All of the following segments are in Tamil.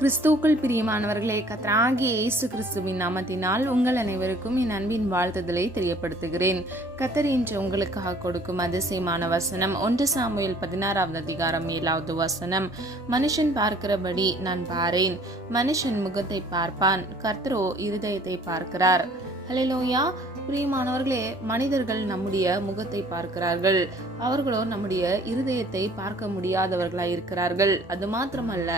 கிறிஸ்துவுக்குள் பிரியமானவர்களே, கர்த்தராகிய இயேசு கிறிஸ்துவின் நாமத்தினால் உங்கள் அனைவருக்கும் என் அன்பின் வாழ்த்துதலை தெரியப்படுத்துகிறேன். கர்த்தர் இன்று உங்களுக்காக கொடுக்கும் அதிசயமான வசனம் 1 சாமுவேல் 16வது அதிகாரம் 7வது வசனம். மனுஷன் பார்க்கிறபடி நான் பாரேன், மனுஷன் முகத்தை பார்ப்பான், கர்த்தரோ இருதயத்தை பார்க்கிறார். ஹல்லேலூயா. பிரியமானவர்களே, மனிதர்கள் நம்முடைய முகத்தை பார்க்கிறார்கள், அவர்களோ நம்முடைய இருதயத்தை பார்க்க முடியாதவர்களாய் இருக்கிறார்கள். அது மாத்திரமல்ல,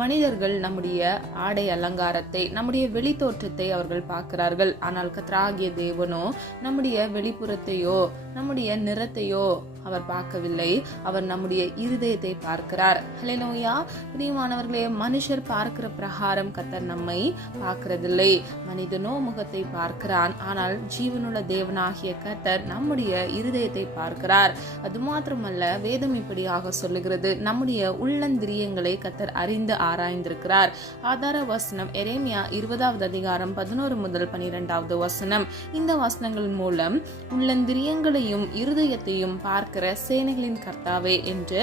மனிதர்கள் நம்முடைய ஆடை அலங்காரத்தை, நம்முடைய வெளி தோற்றத்தை அவர்கள் பார்க்கிறார்கள். ஆனால் கர்த்தராகிய தேவனோ நம்முடைய வெளிப்புறத்தையோ நம்முடைய நிறத்தையோ அவர் பார்க்கவில்லை. அவர் நம்முடைய இருதயத்தை பார்க்கிறார். ஹல்லேலூயா. பிரியமானவர்களே, மனுஷர் பார்க்கிற பிரகாரம் கர்த்தர் நம்மை பார்க்கிறதில்லை. மனிதனோ முகத்தை பார்க்கிறான், ஆனால் ஜீவனுள்ள தேவனாகிய கர்த்தர் நம்முடைய இருதயத்தை பார்க்கிறார். அது மாத்திரமல்ல, வேதம் இப்படியாக சொல்லுகிறது, நம்முடைய உள்ளந்திரியங்களை கர்த்தர் அறிந்து ஆராய்ந்திருக்கிறார். ஆதார வசனம் எரேமியா 20வது அதிகாரம் 11 முதல் 12வது வசனம். இந்த வசனங்கள் மூலம் உள்ளந்திரியங்களையும் இருதயத்தையும் பார்க்கிற சேனைகளின் கர்த்தாவே என்று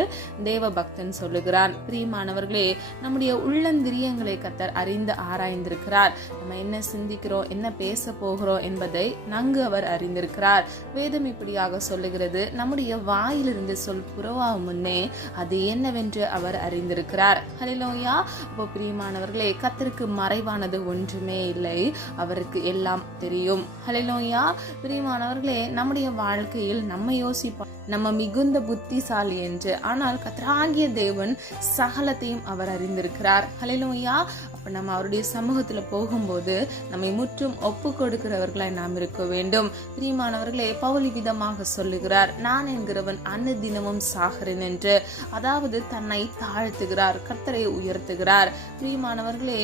தேவ பக்தன் சொல்லுகிறான். பிரியமானவர்களே, நம்முடைய உள்ளந்திரியங்களை கர்த்தர் அறிந்து ஆராய்ந்திருக்கிறார். நம்ம என்ன சிந்திக்கிறோம், என்ன பேச போகிறோம் என்பதை நன்கு அவர் அறிந்திருக்கிறார். வேதம் இப்படியாக சொல்லுகிறது, நம்முடைய வாயிலிருந்து சொல் புறவாகும் முன்னே அது என்னவென்று அவர் அறிந்திருக்கிறார். ஹல்லேலூயா. அப்போ பிரியமானவர்களே, கர்த்தருக்கு மறைவானது ஒன்றுமே இல்லை, அவருக்கு எல்லாம் தெரியும். ஹல்லேலூயா. பிரியமானவர்களே, நம்முடைய வாழ்க்கையில் நம்ம யோசிப்போம் நம்ம மிகுந்த புத்திசாலி என்று, ஆனால் கர்த்தராகிய தேவன் சகலத்தையும் அவர் அறிந்திருக்கிறார். ஹல்லேலூயா. அப்ப நம்ம அவருடைய சமூகத்துல போகும்போது நம்மை முற்றும் ஒப்பு கொடுக்கிறவர்களாய் நாம் இருக்க வேண்டும். பிரியமானவர்களே, பவுல் விதமாக சொல்லுகிறார், நான் என்கிறவன் அனுதினமும் சாகிறேன் என்று. அதாவது தன்னை தாழ்த்துகிறார், கர்த்தரை உயர்த்துகிறார். பிரியமானவர்களே,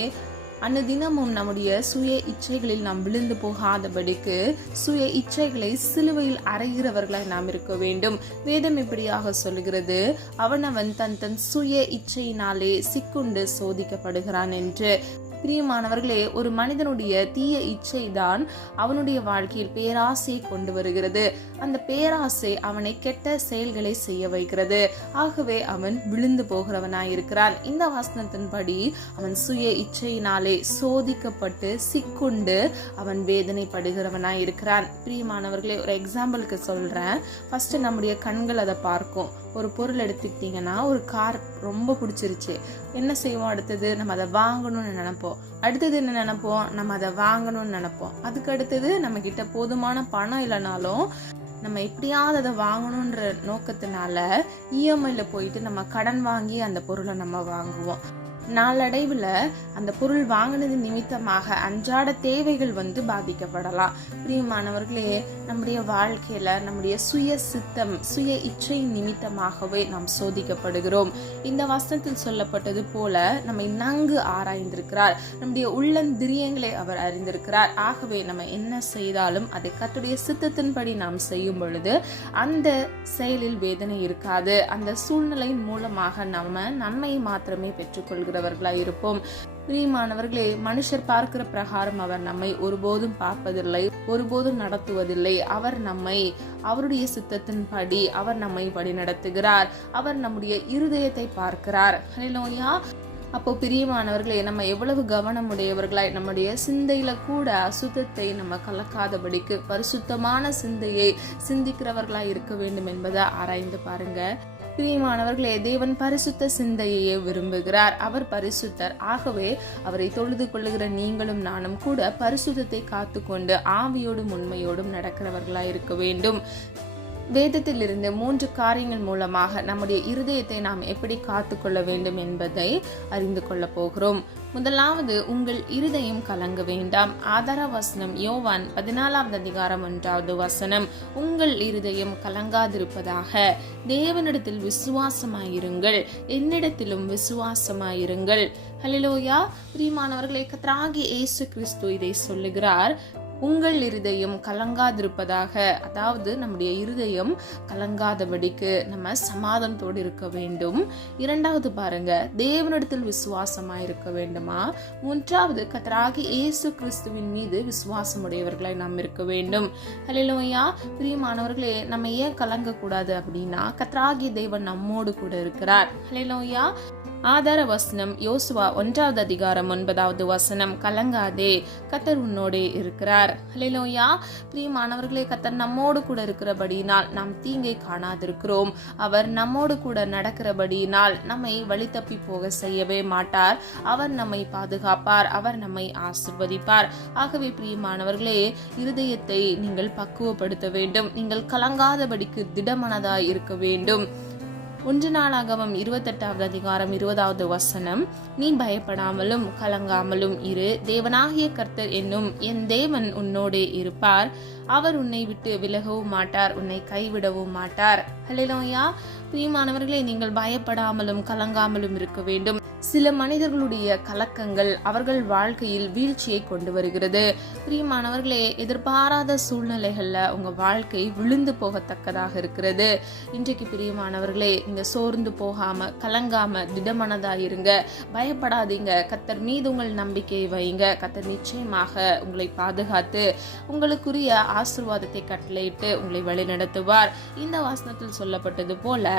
அனுதினமும் நம்முடைய சுய இச்சைகளில் நாம் விழுந்து போகாதபடிக்கு சுய இச்சைகளை சிலுவையில் அறைகிறவர்களாய் நாம் இருக்க வேண்டும். வேதம் இப்படியாக சொல்லுகிறது, அவனவன் தன் சுய இச்சையினாலே சிக்குண்டு சோதிக்கப்படுகிறான் என்று. பிரியமானவர்களே, ஒரு மனிதனுடைய தீய இச்சை தான் அவனுடைய வாழ்க்கையில் பேராசையை கொண்டு வருகிறது. அந்த பேராசை அவனை கெட்ட செயல்களை செய்ய வைக்கிறது. ஆகவே அவன் விழுந்து போகிறவனாயிருக்கிறான். இந்த வசனத்தின்படி அவன் சுய இச்சையினாலே சோதிக்கப்பட்டு சிக்குண்டு அவன் வேதனைப்படுகிறவனாயிருக்கிறான். பிரியமானவர்களே, ஒரு எக்ஸாம்பிளுக்கு சொல்றேன். ஃபர்ஸ்ட் நம்முடைய கண்கள் அதை பார்க்கும். ஒரு பொருள் எடுத்துக்கிட்டீங்கன்னா, ஒரு கார் ரொம்ப பிடிச்சிருச்சு, என்ன செய்வோம்? அடுத்தது நம்ம அதை வாங்கணும்னு நினைப்போம். அடுத்தது என்ன நினைப்போம்? நம்ம அதை வாங்கணும்னு நினைப்போம். அதுக்கு அடுத்தது நம்ம கிட்ட போதுமான பணம் இல்லைனாலும் நம்ம எப்படியாவது அதை வாங்கணுன்ற நோக்கத்தினால இஎம்ஐல போயிட்டு நம்ம கடன் வாங்கி அந்த பொருளை நம்ம வாங்குவோம். நாளடைவில் அந்த பொருள் வாங்கினது நிமித்தமாக அன்றாட தேவைகள் பாதிக்கப்படலாம். பிரியமானவர்களே, நம்முடைய வாழ்க்கையில நம்முடைய சுய சித்தம், சுய இச்சை நிமித்தமாகவே நாம் சோதிக்கப்படுகிறோம். இந்த வசனத்தில் சொல்லப்பட்டது போல நம்மை நன்கு ஆராய்ந்திருக்கிறார். நம்முடைய உள்ளந்திரியங்களை அவர் அறிந்திருக்கிறார். ஆகவே நம்ம என்ன செய்தாலும் அதை கர்த்தருடைய சித்தத்தின்படி நாம் செய்யும் பொழுது அந்த செயலில் வேதனை இருக்காது. அந்த சூழ்நிலையின் மூலமாக நம்ம நன்மையை மாத்திரமே பெற்றுக்கொள்கிறோம் இருப்போம். பிரியமானவர்களே, மனுஷர் பார்க்கிற பிரகாரம் அவர் நம்மை ஒருபோதும் பார்ப்பதில்லை, ஒருபோதும் நடத்துவதில்லை. அவர் நம்மை அவருடைய சித்தத்தின்படி அவர் நம்மை வழி நடத்துகிறார். அவர் நம்முடைய இருதயத்தை பார்க்கிறார். ஹல்லேலூயா. அப்போ பிரியமானவர்களே, நம்ம எவ்வளவு கவனம் உடையவர்களாய் நம்முடைய சிந்தையில கூட அசுத்தத்தை நம்ம கலக்காதபடிக்கு பரிசுத்தமான சிந்தையை சிந்திக்கிறவர்களாய் இருக்க வேண்டும் என்பதை ஆராய்ந்து பாருங்க. பிரியமானவர்களே, தேவன் பரிசுத்த சிந்தையே விரும்புகிறார். அவர் பரிசுத்தர். ஆகவே அவரை தொழுது கொள்ளுகிற நீங்களும் நானும் கூட பரிசுத்தத்தை காத்துக்கொண்டு ஆவியோடும் உண்மையோடும் நடக்கிறவர்களாய் இருக்க வேண்டும். வேதத்திலிருந்து 3 காரியங்கள் மூலமாக நம்முடைய இருதயத்தை நாம் எப்படி காத்துக்கொள்ள வேண்டும் என்பதை அறிந்து கொள்ள போகிறோம். முதலாவது, உங்கள் இருதயம் கலங்க வேண்டாம். ஆதார வசனம் யோவான் 14வது அதிகாரம் 1வது வசனம். உங்கள் இருதயம் கலங்காதிருப்பதாக, தேவனிடத்தில் விசுவாசமாயிருங்கள், என்னிடத்திலும் விசுவாசமாயிருங்கள். ஹல்லேலூயா. பிரியமானவர்களே, கர்த்தராகிய இயேசு கிறிஸ்து இதை சொல்லுகிறார். உங்கள் இருதயம் கலங்காதிருப்பதாக, அதாவது நம்முடைய இருதயம் கலங்காதபடிக்கு நம்ம சமாதானத்தோடு இருக்க வேண்டும். இரண்டாவது பாருங்க, தேவனிடத்தில் விசுவாசமா இருக்க வேண்டுமா. மூன்றாவது, கர்த்தராகிய இயேசு கிறிஸ்துவின் மீது விசுவாசம் உடையவர்களாய் நாம் இருக்க வேண்டும். ஹல்லேலூயா. பிரியமானவர்களே, நம்ம ஏன் கலங்க கூடாது அப்படின்னா, கர்த்தராகிய தேவன் நம்மோடு கூட இருக்கிறார். ஹல்லேலூயா. ஆதார வசனம் யோசுவா 1வது அதிகாரம் 9வது வசனம், கலங்காதே, கர்த்தர் உன்னோடே இருக்கிறார். ஹல்லேலூயா. பிரியமானவர்களே, கர்த்தர் நம்மோடு கூட இருக்கிறபடியினால் நாம் தீங்கை காணாதிருக்கிறோம். அவர் நம்மோடு கூட நடக்கிறபடியினால் நம்மை வழி தப்பி போக செய்யவே மாட்டார். அவர் நம்மை பாதுகாப்பார், அவர் நம்மை ஆசீர்வதிப்பார். ஆகவே பிரியமானவர்களே, இருதயத்தை நீங்கள் பக்குவப்படுத்த வேண்டும். நீங்கள் கலங்காதபடிக்கு திடமனதாய் இருக்க வேண்டும். 1 நாளாகமம் 28வது அதிகாரம் 20வது வசனம், நீ பயப்படாமலும் கலங்காமலும் இரு, தேவனாகிய கர்த்தர் என்னும் என் தேவன் உன்னோடே இருப்பார். அவர் உன்னை விட்டு விலகவும் மாட்டார், உன்னை கைவிடவும் மாட்டார். ஹல்லேலூயா. பிரியமானவர்களே, நீங்கள் பயப்படாமலும் கலங்காமலும் இருக்க வேண்டும். சில மனிதர்களுடைய கலக்கங்கள் அவர்கள் வாழ்க்கையில் வீழ்ச்சியை கொண்டு வருகிறது. பிரியமானவர்களே, எதிர்பாராத சூழ்நிலைகள்ல உங்க வாழ்க்கை விழுந்து போகத்தக்கதாக இருக்கிறது. இன்றைக்கு பிரியமானவர்களே, நீங்க சோர்ந்து போகாம கலங்காம திடமனதா இருங்க. பயப்படாதீங்க. கர்த்தர் மீது உங்கள் நம்பிக்கையை வைங்க. கர்த்தர் நிச்சயமாக உங்களை பாதுகாத்து உங்களுக்குரிய ஆசீர்வாதத்தை கட்டளையிட்டு உங்களை வழிநடத்துவார். இந்த வசனத்தில் சொல்லப்பட்டது போல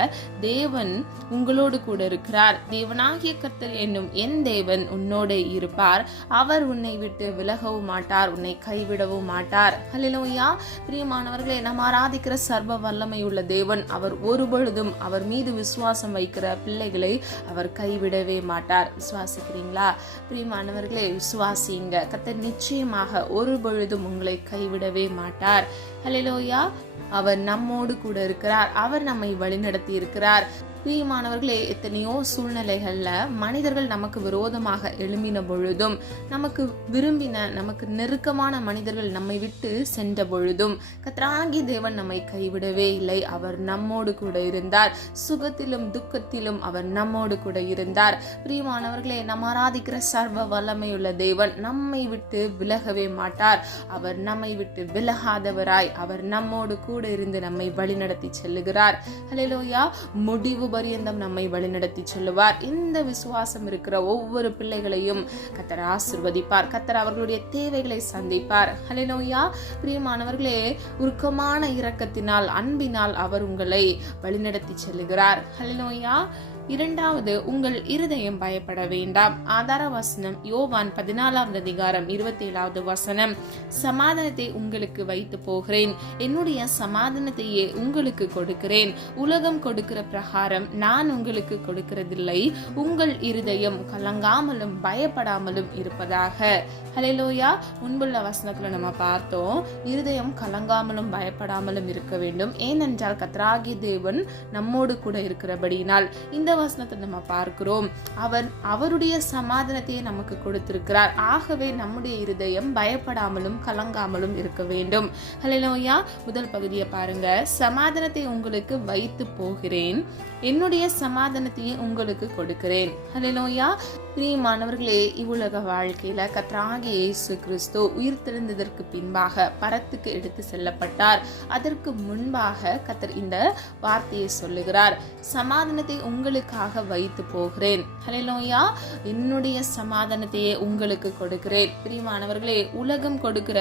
தேவன் உங்களோடு கூட இருக்கிறார். தேவனாகிய கர்த்தர் என்னும் என் தேவன் உன்னோடே இருப்பார். அவர் உன்னை விட்டு விலகவும் மாட்டார், உன்னை கைவிடவும் மாட்டார். ஹல்லேலூயா. பிரியமானவர்களே, நாம் ஆராதிக்கிற சர்வ வல்லமை உள்ள தேவன். அவர் ஒருபொழுதும் அவர் மீது விசுவாசம் வைக்கிற பிள்ளைகளை அவர் கைவிடவே மாட்டார். விசுவாசிக்கிறீங்களா? பிரியமானவர்களே, விசுவாசிங்க. கர்த்தர் நிச்சயமாக ஒரு பொழுதும் உங்களை கைவிடவே மாட்டார். ஹல்லேலூயா. அவர் நம்மோடு கூட இருக்கிறார். அவர் நம்மை வழிநடத்தி இருக்கிறார். பிரியமானவர்களே, எத்தனையோ சூழ்நிலைகள்ல மனிதர்கள் நமக்கு விரோதமாக எழும்பின பொழுதும், நமக்கு விரும்பின நமக்கு நெருக்கமான மனிதர்கள் நம்மை விட்டு சென்ற பொழுதும் கர்த்தராகிய தேவன் நம்மை கைவிடவே இல்லை. அவர் நம்மோடு கூட இருந்தார். சுகத்திலும் துக்கத்திலும் அவர் நம்மோடு கூட இருந்தார். பிரியமானவர்களே, நாம் ஆராதிக்கிற சர்வ வல்லமையுள்ள தேவன் நம்மை விட்டு விலகவே மாட்டார். அவர் நம்மை விட்டு விலகாதவராய் அவர் நம்மோடு கூட இருந்து நம்மை வழிநடத்தி செல்லுகிறார். ஹல்லேலூயா. முடிவு பரியந்தம் நம்மை வழிநடத்தி செல்லுவார். இந்த விசுவாசம் இருக்கிற ஒவ்வொரு பிள்ளைகளையும் கர்த்தர் ஆசீர்வதிப்பார். கர்த்தர் அவர்களுடைய தேவைகளை சந்திப்பார். ஹல்லேலூயா. பிரியமானவர்களே, உருக்கமான இரக்கத்தினால் அன்பினால் அவர் உங்களை வழிநடத்தி செல்லுகிறார். ஹல்லேலூயா. 2வது, உங்கள் இருதயம் பயப்பட வேண்டாம். ஆதார வசனம் யோவான் 14வது அதிகாரம் 27வது வசனம், சமாதானத்தை உங்களுக்கு வைத்து போகிறேன், என்னுடைய சமாதானத்தையே உங்களுக்கு கொடுக்கிறேன். உலகம் கொடுக்கிற பிரகாரம் நான் உங்களுக்கு கொடுக்கிறதில்லை. உங்கள் இருதயம் கலங்காமலும் பயப்படாமலும் இருப்பதாக. ஹல்லேலூயா. முன்புள்ள வசனத்துல நம்ம பார்த்தோம், இருதயம் கலங்காமலும் பயப்படாமலும் இருக்க வேண்டும். ஏனென்றால் கர்த்தராகிய தேவன் நம்மோடு கூட இருக்கிறபடியினால். இந்த வசனத்தை நம்ம பார்க்கிறோம், அவர் அவருடைய சமாதானத்தையே நமக்கு கொடுத்திருக்கிறார். ஆகவே நம்முடைய இருதயம் பயப்படாமலும் கலங்காமலும் இருக்க வேண்டும். ஹல்லேலூயா. முதல் பகுதியை பாருங்க, சமாதானத்தை உங்களுக்கு வைத்து போகிறேன், என்னுடைய சமாதானத்தையே உங்களுக்கு கொடுக்கிறேன். ஹல்லேலூயா. பிரியமானவர்களே, இவ்வுலக வாழ்க்கையில கர்த்தராகிய இயேசு கிறிஸ்து உயிர் தெழுந்ததற்கு பின்பாக பரத்துக்கு எடுத்து செல்லப்பட்டார். அதற்கு முன்பாக கர்த்தர் இந்த வார்த்தையை சொல்லுகிறார், சமாதானத்தை உங்களுக்காக வைத்து போகிறேன். ஹல்லேலூயா. என்னுடைய சமாதானத்தையே உங்களுக்கு கொடுக்கிறேன். பிரியமானவர்களே, உலகம் கொடுக்கிற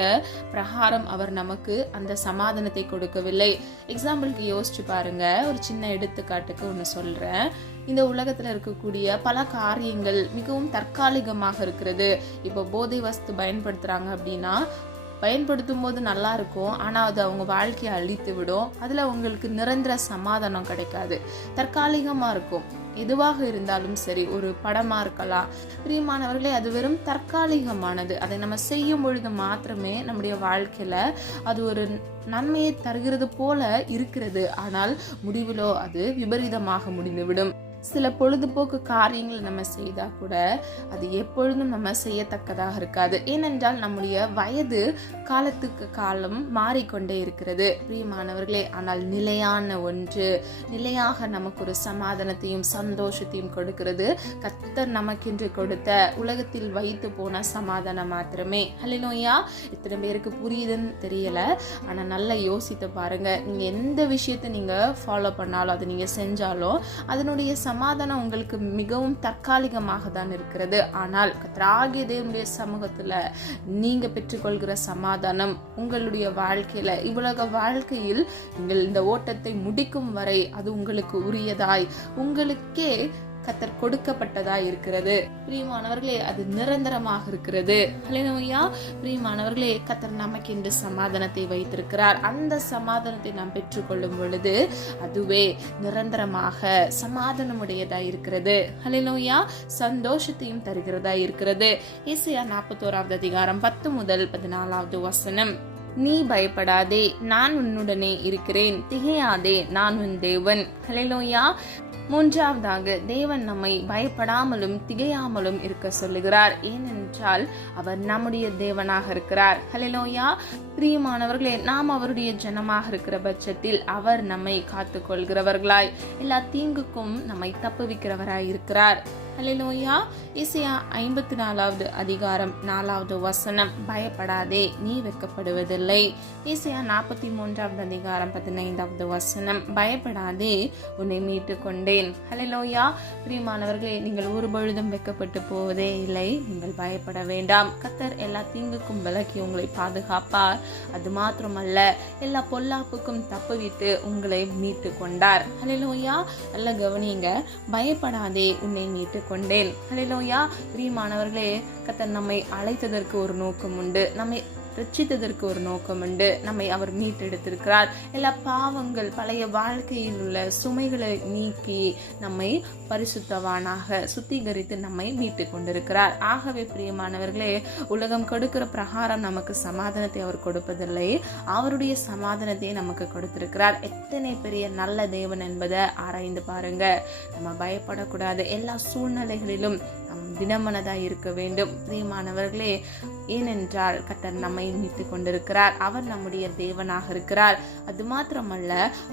பிரகாரம் அவர் நமக்கு அந்த சமாதானத்தை கொடுக்கவில்லை. எக்ஸாம்பிளுக்கு யோசிச்சு பாருங்க. ஒரு சின்ன எடுத்துக்காட்டுக்கு ஒன்று சொல்றேன். இந்த உலகத்துல இருக்கக்கூடிய பல காரியங்கள் மிகவும் தற்காலிகமாக இருக்கிறது. இப்போ போதை வஸ்து பயன்படுத்துறாங்க அப்படின்னா, பயன்படுத்தும் போது நல்லா இருக்கும், ஆனா அது அவங்க வாழ்க்கையை அழித்து விடும். அதுல உங்களுக்கு நிரந்தர சமாதானம் கிடைக்காது, தற்காலிகமா இருக்கும். எதுவாக இருந்தாலும் சரி, ஒரு படமா இருக்கலாம். பிரியமானவர்களே, அது வெறும் தற்காலிகமானது. அதை நம்ம செய்யும் பொழுது மாத்திரமே நம்முடைய வாழ்க்கையில அது ஒரு நன்மையை தருகிறது போல இருக்கிறது. ஆனால் முடிவிலோ அது விபரீதமாக முடிந்துவிடும். சில பொழுதுபோக்கு காரியங்களை நம்ம செய்தா கூட அது எப்பொழுதும் நம்ம செய்யத்தக்கதாக இருக்காது. ஏனென்றால் நம்முடைய வயது காலத்துக்கு காலம் மாறிக்கொண்டே இருக்கிறது. பிரியமானவர்களே, ஆனால் நிலையான ஒன்று, நிலையாக நமக்கு ஒரு சமாதானத்தையும் சந்தோஷத்தையும் கொடுக்கிறது கர்த்தர் நமக்கென்று கொடுத்த உலகத்தில் வைத்து போன சமாதானம் மாத்திரமே. ஹல்லேலூயா. இத்தனை பேருக்கு புரியுதுன்னு தெரியல, ஆனா நல்லா யோசித்து பாருங்க. நீங்க எந்த விஷயத்தை நீங்க ஃபாலோ பண்ணாலும், அதை நீங்க செஞ்சாலும் அதனுடைய சமாதானம் உங்களுக்கு மிகவும் தற்காலிகமாக தான் இருக்கிறது. ஆனால் கர்த்தராகிய தேவனுடைய சமூகத்துல நீங்க பெற்றுக்கொள்கிற சமாதானம் உங்களுடைய வாழ்க்கையில, இவ்வுலக வாழ்க்கையில் நீங்கள் இந்த ஓட்டத்தை முடிக்கும் வரை அது உங்களுக்கு உரியதாய், உங்களுக்கே கத்தர் கொடுக்கப்பட்டதா இருக்கிறது. பிரியமானவர்களே, அது நிரந்தரமாக இருக்கிறது. ஹல்லேலூயா. பிரியமானவர்களே, கத்தர் நமக்கு என்று சமாதானத்தை வைத்திருக்கிறார். அந்த சமாதானத்தை நாம் பெற்றுக்கொள்ளும் பொழுது அதுவே நிரந்தரமாக சமாதானமுடையதா இருக்கிறது. ஹல்லேலூயா. சந்தோஷத்தையும் தருகிறதா இருக்கிறது. ஏசாயா 41 அதிகாரம் 10 முதல் 14 வசனம். நீ பயப்படாதே, நான் உன்னுடனே இருக்கிறேன், திகையாதே, நான் உன் தேவன். ஹல்லேலூயா. மூன்றாவதாக, தேவன் நம்மை பயப்படாமலும் திகையாமலும் இருக்க சொல்லுகிறார். ஏனென்றால் அவர் நம்முடைய தேவனாக இருக்கிறார். ஹல்லேலூயா. பிரியமானவர்களே, நாம் அவருடைய ஜனமாக இருக்கிற பட்சத்தில் அவர் நம்மை காத்து கொள்கிறவர்களாய், எல்லா தீங்குக்கும் நம்மை தப்புவிக்கிறவராய் இருக்கிறார். ஹல்லேலூயா. ஏசாயா 54 அதிகாரம் 4 வசனம். பயப்படாதே, நீ வெட்கப்படுவதில்லை. ஏசாயா 43 அதிகாரம் 15 வசனம். பயப்படாதே, உன்னை மீட்டு கொண்டேன். ஹல்லேலூயா. பிரியமானவர்களே, நீங்கள் ஒரு பொழுதும் வெட்கப்பட்டு போவதே இல்லை. நீங்கள் பயப்பட வேண்டாம். கர்த்தர் எல்லா தீங்குக்கும் விலக்கி உங்களை பாதுகாப்பார். அது மாத்திரமல்ல, எல்லா பொல்லாப்புக்கும் தப்புவித்து உங்களை மீட்டு கொண்டார். ஹல்லேலூயா. நல்ல கவனிங்க. பயப்படாதே, உன்னை மீட்டு கொண்டேன். ஹல்லேலூயா. பிரியமானவர்களே, கர்த்தர் நம்மை அழைத்ததற்கு ஒரு நோக்கம் உண்டு. நம்மை ரட்சித்ததற்கு ஒரு நோக்கம் உண்டு. நம்மை அவர் மீட்டெடுத்திருக்கிறார். எல்லா பாவங்கள், பழைய வாழ்க்கையில் உள்ள சுமைகளை நீக்கி நம்மை பரிசுத்தவானாக சுத்திகரித்து நம்மை மீட்டு கொண்டிருக்கிறார். ஆகவே பிரியமானவர்களே, உலகம் கொடுக்கிற பிரகாரம் நமக்கு சமாதானத்தை அவர் கொடுப்பதில்லை. அவருடைய சமாதானத்தை நமக்கு கொடுத்திருக்கிறார். எத்தனை பெரிய நல்ல தேவன் என்பதை ஆராய்ந்து பாருங்க. நம்ம பயப்படக்கூடாது. எல்லா சூழ்நிலைகளிலும் நம் திடமனதாய் இருக்க வேண்டும். பிரியமானவர்களே, ஏனென்றால் கர்த்தர் நம்மை மீட்டு கொண்டிருக்கிறார். அவர் நம்முடைய தேவனாக இருக்கிறார். அது மாத்திரமல்ல,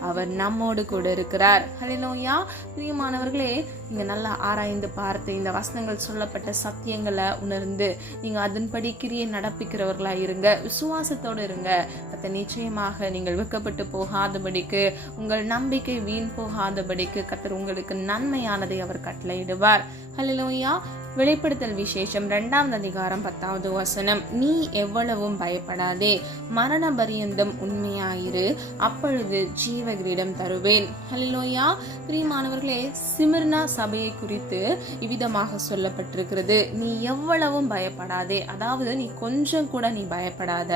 அவர் நம்மோடு கூட இருக்கிறார். ஹல்லேலூயா. பிரியமானவர்களே, நீங்க நல்லா ஆராய்ந்து பார்த்து இந்த வசனங்கள் சொல்லப்பட்ட சத்தியங்களை உணர்ந்து நீங்க அதன்படி கிரியை நடப்பிக்கிறவர்களா இருங்க. விசுவாசத்தோடு இருங்க. கர்த்தர் நிச்சயமாக நீங்கள் வெட்கப்பட்டு போகாதபடிக்கு, உங்கள் நம்பிக்கை வீண் போகாதபடிக்கு கர்த்தர் உங்களுக்கு நன்மையானதை அவர் கட்டளையிடுவார். ஹல்லேலூயா. வெளிப்படுத்தல் விசேஷம் 2 அதிகாரம் 10 வசனம். நீ எவ்வளவும் பயப்படாதே, மரண பரியந்தம் உண்மையாயிரு, அப்பொழுது ஜீவ கிரீடம் தருவேன். ஹல்லேலூயா. பிரியமானவர்களே, சிமிர்னா சபையை குறித்து இவ்விதமாக சொல்லப்பட்டிருக்கிறது. நீ எவ்வளவும் பயப்படாதே, அதாவது நீ கொஞ்சம் கூட நீ பயப்படாத,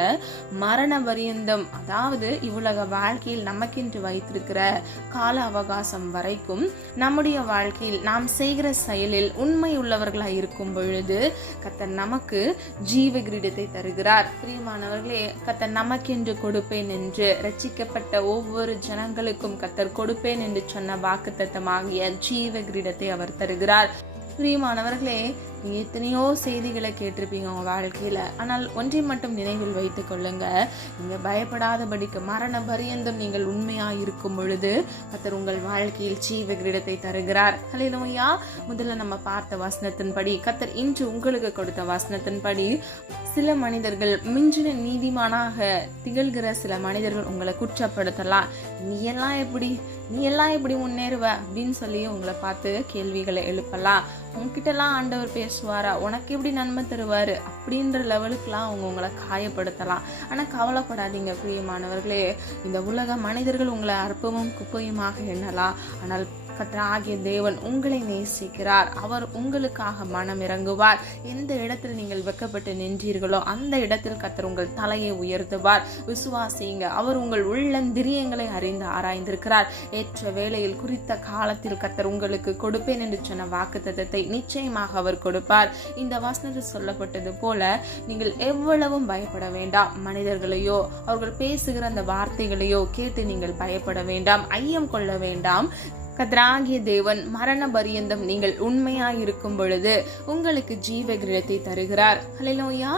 மரண பரியந்தம், அதாவது இவ்வுலக வாழ்க்கையில் நமக்கென்று வைத்திருக்கிற கால அவகாசம் வரைக்கும் நம்முடைய வாழ்க்கையில் நாம் செய்கிற செயலில் உண்மை உள்ளவர்களாக இருக்கும் பொழுது கர்த்தர் நமக்கு ஜீவ கிரீடத்தை தருகிறார். பிரியமானவர்களே, கர்த்தர் நமக்கென்று கொடுப்பேன் என்று, ரட்சிக்கப்பட்ட ஒவ்வொரு ஜனங்களுக்கும் கர்த்தர் கொடுப்பேன் என்று சொன்ன வாக்குத்தத்தமாகிய ஜீவ கிரீடத்தை அவர் தருகிறார். பிரியமானவர்களே, நீங்க எத்தனையோ செய்திகளை கேட்டிருப்பீங்க உங்க வாழ்க்கையில. ஆனால் ஒன்றை மட்டும் நினைவில் வைத்துக் கொள்ளுங்க. நீங்க பயப்படாதபடிக்கு மரண பரியந்தம் நீங்கள் உண்மையா இருக்கும் பொழுது கர்த்தர் உங்கள் வாழ்க்கையில் ஜீவ கிரீடத்தை தருகிறார். ஹல்லேலூயா. முதல்ல நம்ம பார்த்த வசனத்தின்படி, கர்த்தர் இன்று உங்களுக்கு கொடுத்த வசனத்தின்படி, சில மனிதர்கள் மிஞ்சின நீதிமானாக திகழ்கிற சில மனிதர்கள் உங்களை குற்றப்படுத்தலாம். நீ எல்லாம் எப்படி முன்னேறுவ அப்படின்னு சொல்லி உங்களை பார்த்து கேள்விகளை எழுப்பலாம். உங்ககிட்டலாம் ஆண்டவர் பேசுவாரா, உனக்கு எப்படி நன்மை தருவாரு அப்படின்ற லெவலுக்குலாம் அவங்க உங்களை காயப்படுத்தலாம். ஆனால் கவலைப்படாதீங்க பிரியமானவர்களே. இந்த உலக மனிதர்கள் உங்களை அற்பமும் குப்பையுமாக எண்ணலாம். ஆனால் கர்த்தராகிய தேவன் உங்களை நேசிக்கிறார். அவர் உங்களுக்காக மனம் இறங்குவார். எந்த இடத்தில் நீங்கள் வெட்கப்பட்டு நின்றீர்களோ அந்த இடத்தில் கர்த்தர் உங்கள் தலையை உயர்த்துவார். விசுவாசிங்க. அவர் உங்கள் உள்ளந்திரியங்களை அறிந்து ஆராய்ந்திருக்கிறார். ஏற்ற வேளையில் குறித்த காலத்தில் கர்த்தர் உங்களுக்கு கொடுப்பேன் என்று சொன்ன வாக்குத்தத்தத்தை நிச்சயமாக அவர் கொடுப்பார். இந்த வசனத்தில் சொல்லப்பட்டது போல நீங்கள் எவ்வளவும் பயப்பட வேண்டாம். மனிதர்களையோ அவர்கள் பேசுகிற அந்த வார்த்தைகளையோ கேட்டு நீங்கள் பயப்பட வேண்டாம், ஐயம் கொள்ள வேண்டாம். கர்த்தராகிய தேவன் மரண பரியந்தம் நீங்கள் உண்மையாயிருக்கும் பொழுது உங்களுக்கு ஜீவ கிரீடத்தை தருகிறார். ஹல்லேலூயா.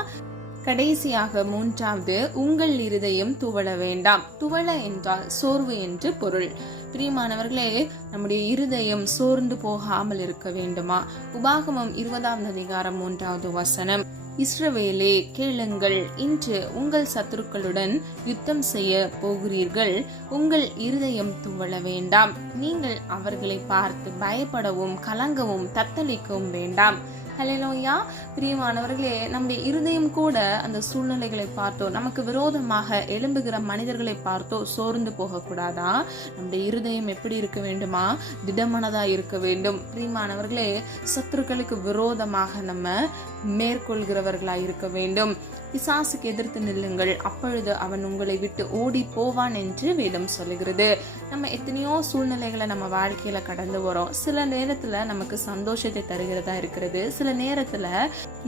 கடைசியாக மூன்றாவது, உங்கள் இருதயம் துவள வேண்டாம். துவள என்றால் சோர்வு என்று பொருள். பிரியமானவர்களே, நம்முடைய இருதயம் சோர்ந்து போகாமல் இருக்க வேண்டுமா? உபாகமம் 20 அதிகாரம் 3 வசனம். இஸ்ரவேலே கேளுங்கள், இன்று உங்கள் சத்துருக்களுடன் யுத்தம் செய்ய போகிறீர்கள். உங்கள் இருதயம் துவள வேண்டாம். நீங்கள் அவர்களை பார்த்து பயப்படவும் கலங்கவும் தத்தளிக்கவும் வேண்டாம். ஹல்லேலூயா. பிரியமானவர்களே, நம்முடைய இருதயம் கூட அந்த சூழ்நிலைகளை பார்த்தோ, நமக்கு விரோதமாக எழும்புகிற மனிதர்களை பார்த்தோ சோர்ந்து போக கூடாதா? நம்முடைய இருதயம் எப்படி இருக்க வேண்டுமா? திடமனதா இருக்க வேண்டும். பிரியமானவர்களே, சத்துருக்களுக்கு விரோதமாக நம்ம மேற்கொள்கிறவர்களாய் இருக்க வேண்டும். பிசாசுக்கு எதிர்த்து நில்லுங்கள், அப்பொழுது அவன் உங்களை விட்டு ஓடி போவான் என்று வேதம் சொல்லுகிறது. நம்ம எத்தனையோ சூழ்நிலைகளை நம்ம வாழ்க்கையில கடந்து வரோம். சில நேரத்துல நமக்கு சந்தோஷத்தை தருகிறதா இருக்கிறது, சில நேரத்துல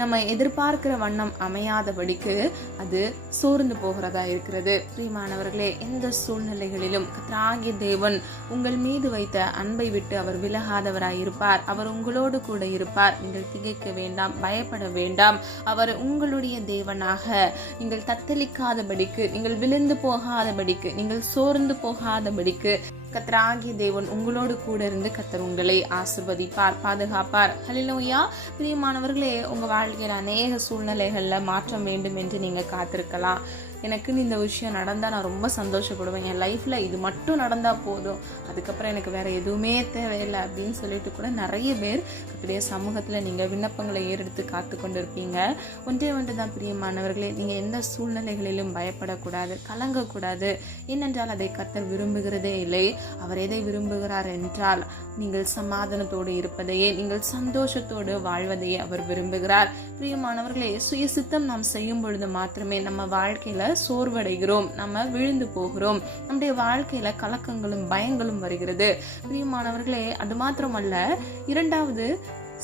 நம்ம எதிர்பார்க்கிற வண்ணம் அமையாதபடிக்கு அது சோர்ந்து போகிறதா இருக்கிறது. பிரியமானவர்களே, எந்த சூழ்நிலைகளிலும் கர்த்தராகிய தேவன் உங்கள் மீது வைத்த அன்பை விட்டு அவர் விலகாதவராய் இருப்பார். அவர் உங்களோடு கூட இருப்பார். நீங்கள் திகைக்க வேண்டாம், பயப்பட வேண்டாம். அவர் உங்களுடைய தேவனாக, நீங்கள் தத்தளிக்காதபடிக்கு, நீங்கள் விழுந்து போகாதபடிக்கு, நீங்கள் சோர்ந்து போகாதபடிக்கு கர்த்தராகிய தேவன் உங்களோடு கூட இருந்து கர்த்தர் உங்களை ஆசீர்வதிப்பார், பாதுகாப்பார். ஹல்லேலூயா. பிரியமானவர்களே, உங்க வாழ்க்கையில அநேக சூழ்நிலைகள்ல மாற்றம் வேண்டும் என்று நீங்க காத்திருக்கலாம். எனக்குன்னு இந்த விஷயம் நடந்தால் நான் ரொம்ப சந்தோஷப்படுவேன், என் லைஃப்பில் இது மட்டும் நடந்தால் போதும், அதுக்கப்புறம் எனக்கு வேறு எதுவுமே தேவையில்லை அப்படின்னு சொல்லிட்டு கூட நிறைய பேர் கர்த்தருடைய சமூகத்தில் நீங்கள் விண்ணப்பங்களை ஏறெடுத்து காத்து கொண்டு இருப்பீங்க. ஒன்றே ஒன்று தான் பிரியமானவர்களே, நீங்கள் எந்த சூழ்நிலைகளிலும் பயப்படக்கூடாது, கலங்கக்கூடாது. ஏனென்றால் அதை கர்த்தர் விரும்புகிறதே இல்லை. அவர் எதை விரும்புகிறார் என்றால் நீங்கள் சமாதானத்தோடு இருப்பதையே, நீங்கள் சந்தோஷத்தோடு வாழ்வதையே அவர் விரும்புகிறார். பிரியமானவர்களே, சுய சித்தம் நாம் செய்யும் பொழுது மாத்திரமே நம்ம வாழ்க்கையில சோர்வடைகிறோம், நம்ம விழுந்து போகிறோம், நம்முடைய வாழ்க்கையில கலக்கங்களும் பயங்களும் வருகிறது. பிரியமானவர்களே, அது மாத்திரமல்ல, இரண்டாவது,